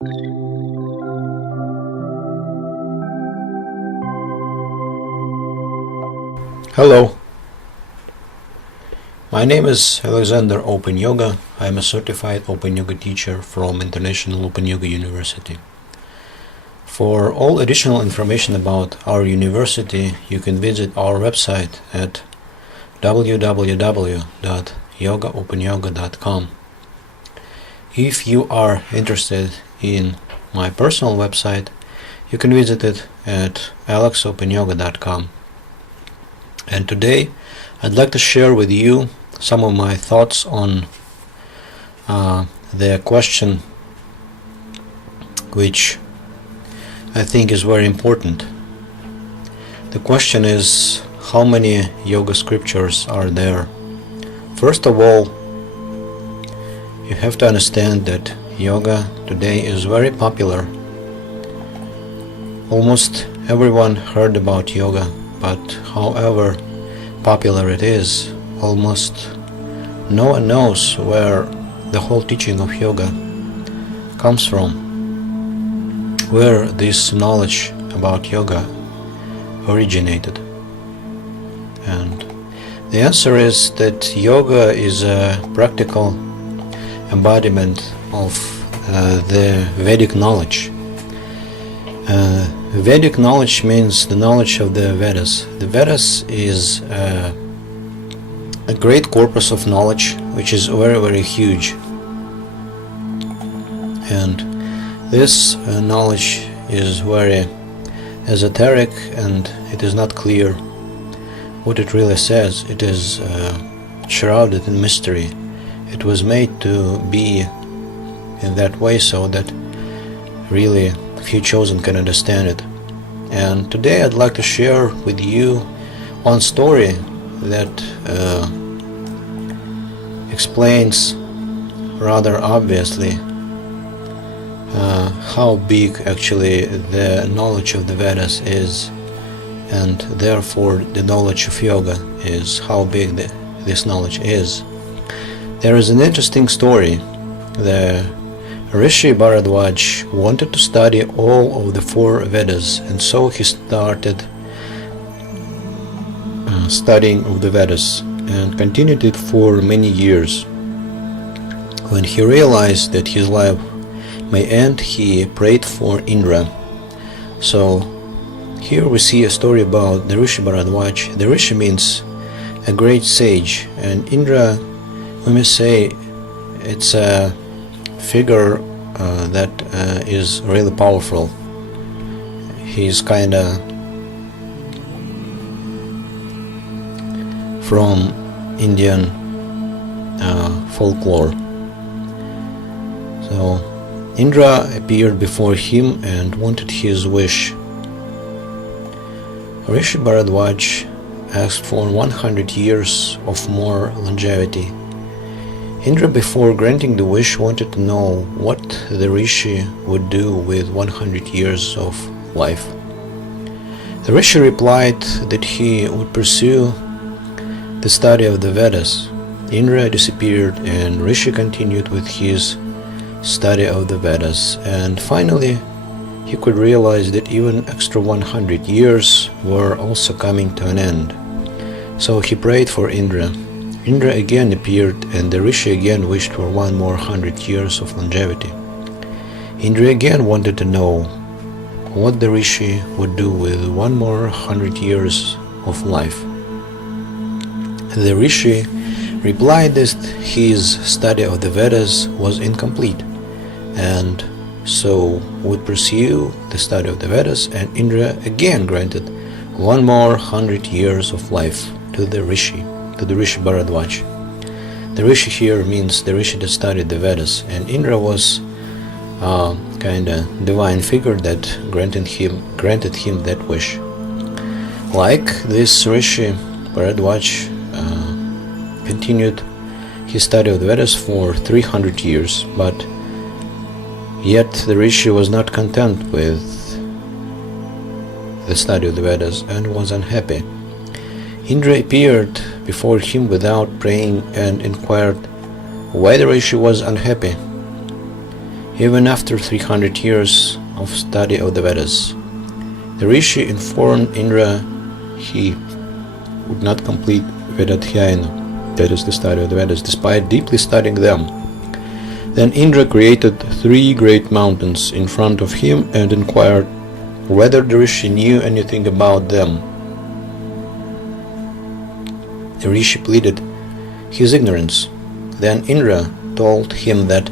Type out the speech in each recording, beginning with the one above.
Hello, my name is Alexander Open Yoga. I am a certified Open Yoga teacher from International Open Yoga University. For all additional information about our university, you can visit our website at www.yogaopenyoga.com. If you are interested in my personal website, you can visit it at alexopenyoga.com. And today I'd like to share with you some of my thoughts on the question which I think is very important. The question is, how many yoga scriptures are there? First of all, you have to understand that yoga today is very popular. Almost everyone heard about yoga, but however popular it is, almost no one knows where the whole teaching of yoga comes from, where this knowledge about yoga originated. And the answer is that yoga is a practical embodiment of the Vedic knowledge. Vedic knowledge means the knowledge of the Vedas. The Vedas is a great corpus of knowledge which is very, very huge. And this knowledge is very esoteric and it is not clear what it really says. It is shrouded in mystery. It was made to be in that way so that really few chosen can understand it. And today I'd like to share with you one story that explains rather obviously how big actually the knowledge of the Vedas is, and therefore the knowledge of yoga is, how big this knowledge is. There is an interesting story. The Rishi Bharadwaj wanted to study all of the 4 Vedas, and so he started studying of the Vedas and continued it for many years. When he realized that his life may end, he prayed for Indra. So here we see a story about the Rishi Bharadwaj. The Rishi means a great sage, and Indra, we may say, it's a figure that is really powerful. He's kinda from Indian folklore. So Indra appeared before him and wanted his wish. Rishi Bharadwaj asked for 100 years of more longevity. Indra, before granting the wish, wanted to know what the Rishi would do with 100 years of life. The Rishi replied that he would pursue the study of the Vedas. Indra disappeared and Rishi continued with his study of the Vedas, and finally he could realize that even extra 100 years were also coming to an end. So he prayed for Indra. Indra again appeared, and the Rishi again wished for 1 more 100 years of longevity. Indra again wanted to know what the Rishi would do with 1 more 100 years of life. The Rishi replied that his study of the Vedas was incomplete, and so would pursue the study of the Vedas, and Indra again granted 1 more 100 years of life to the Rishi Bharadwaj. The Rishi here means the Rishi that studied the Vedas, and Indra was kinda divine figure that granted him that wish. Like this Rishi Bharadwaj continued his study of the Vedas for 300 years, but yet the Rishi was not content with the study of the Vedas and was unhappy. Indra appeared before him without praying and inquired why the Rishi was unhappy. even after 300 years of study of the Vedas. The Rishi informed Indra he would not complete Vedadhyayana, that is the study of the Vedas, despite deeply studying them. Then Indra created 3 great mountains in front of him and inquired whether the Rishi knew anything about them. The Rishi pleaded his ignorance. Then Indra told him that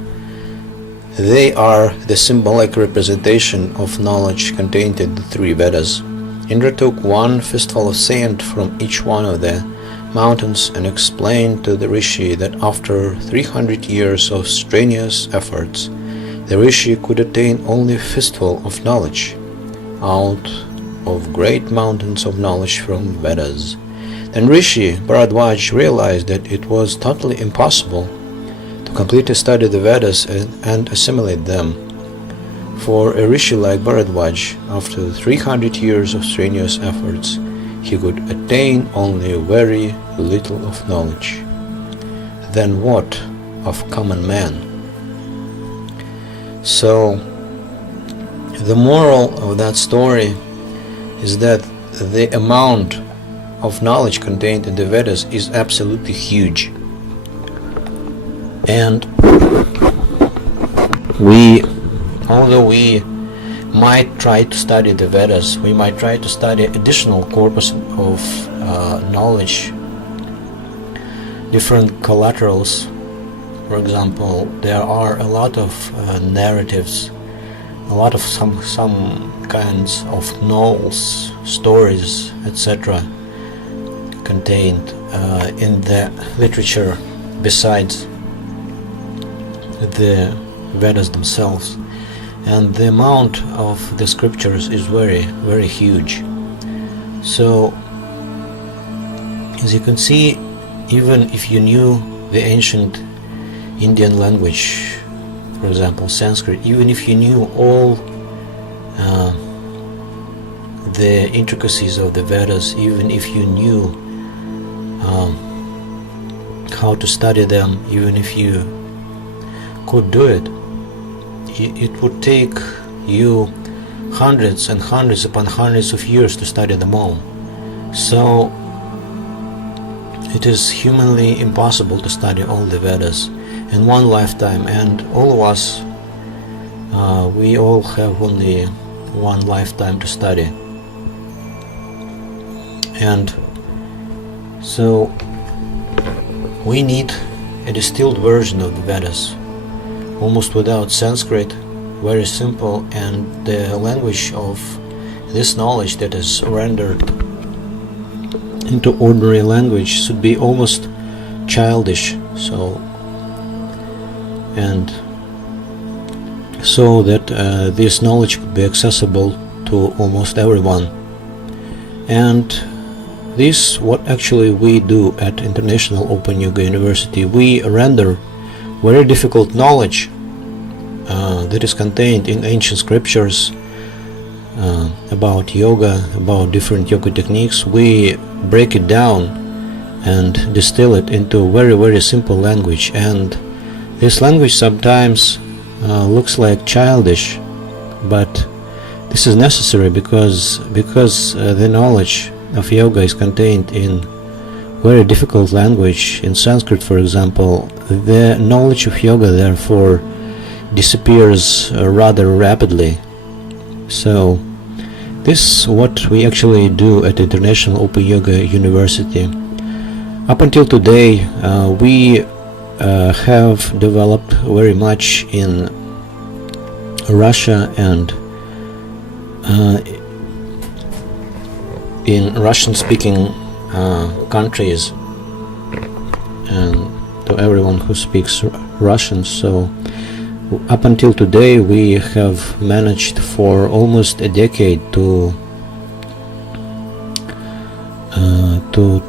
they are the symbolic representation of knowledge contained in the 3 Vedas. Indra took 1 fistful of sand from each one of the mountains and explained to the Rishi that after 300 years of strenuous efforts, the Rishi could attain only a fistful of knowledge out of great mountains of knowledge from Vedas. Then Rishi Bharadwaj realized that it was totally impossible to completely study the Vedas and assimilate them. For a Rishi like Bharadwaj, after 300 years of strenuous efforts, he could attain only very little of knowledge. Then what of common man? So, the moral of that story is that the amount of knowledge contained in the Vedas is absolutely huge. And although we might try to study the Vedas, we might try to study additional corpus of knowledge, different collaterals. For example, there are a lot of narratives, a lot of some kinds of novels, stories, etc. contained in the literature besides the Vedas themselves, and the amount of the scriptures is very, very huge. So, as you can see, even if you knew the ancient Indian language, for example Sanskrit, even if you knew all the intricacies of the Vedas, even if you knew how to study them, even if you could do it, it would take you hundreds and hundreds upon hundreds of years to study them all. So it is humanly impossible to study all the Vedas in one lifetime, and all of us, we all have only one lifetime to study. And so we need a distilled version of the Vedas, almost without Sanskrit, very simple, and the language of this knowledge that is rendered into ordinary language should be almost childish, so that this knowledge could be accessible to almost everyone. And this what actually we do at International Open Yoga University. We render very difficult knowledge that is contained in ancient scriptures about yoga, about different yoga techniques. We break it down and distill it into very, very simple language, and this language sometimes looks like childish, but this is necessary because the knowledge of yoga is contained in very difficult language. In Sanskrit, for example, the knowledge of yoga therefore disappears rather rapidly. So this is what we actually do at International Open Yoga University. Up until today, we have developed very much in Russia and in Russian-speaking countries, and to everyone who speaks Russian. So up until today, we have managed for almost a decade to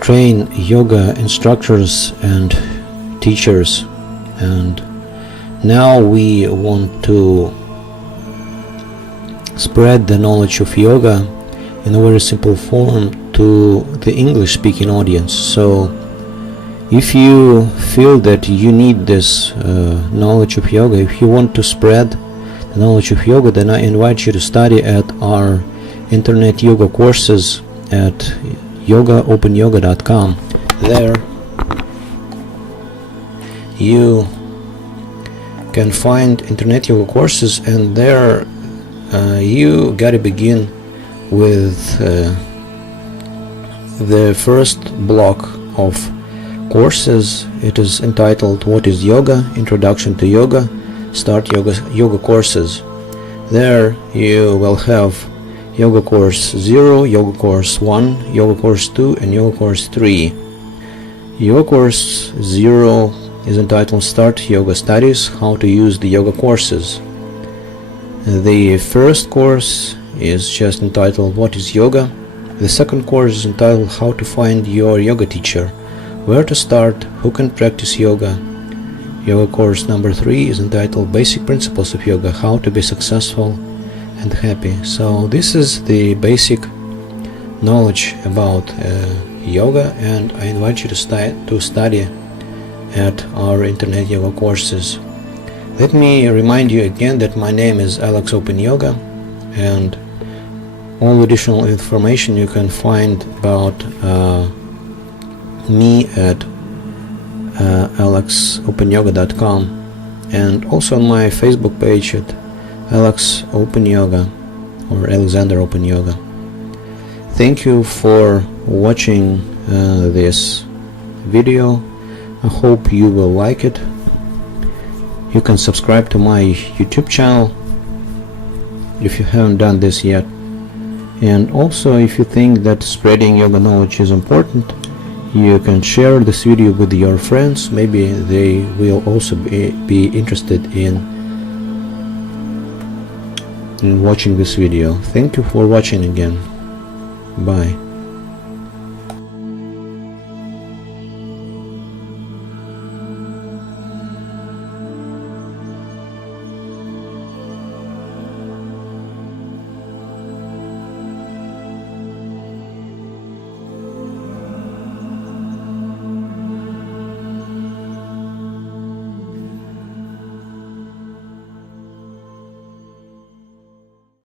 train yoga instructors and teachers, and now we want to spread the knowledge of yoga in a very simple form to the English-speaking audience. So if you feel that you need this knowledge of yoga, if you want to spread knowledge of yoga, then I invite you to study at our internet yoga courses at yogaopenyoga.com. There you can find internet yoga courses, and there you gotta begin with the first block of courses. It is entitled What is Yoga? Introduction to Yoga. Start yoga courses. There you will have Yoga Course 0, Yoga Course 1, Yoga Course 2, and Yoga Course 3. Yoga Course 0 is entitled Start Yoga Studies, How to Use the Yoga Courses. The first course is just entitled What is Yoga? The second course is entitled How to Find Your Yoga Teacher, Where to Start, Who Can Practice Yoga. Yoga Course number 3 is entitled Basic Principles of Yoga, How to Be Successful and Happy. So this is the basic knowledge about yoga, and I invite you to study at our internet yoga courses. Let me remind you again that my name is Alex Open Yoga, and all additional information you can find about me at alexopenyoga.com, and also on my Facebook page at Alex Open Yoga or Alexander Open Yoga. Thank you for watching this video. I hope you will like it. You can subscribe to my YouTube channel if you haven't done this yet. And also, if you think that spreading yoga knowledge is important, you can share this video with your friends. Maybe they will also be interested in watching this video. Thank you for watching again. Bye.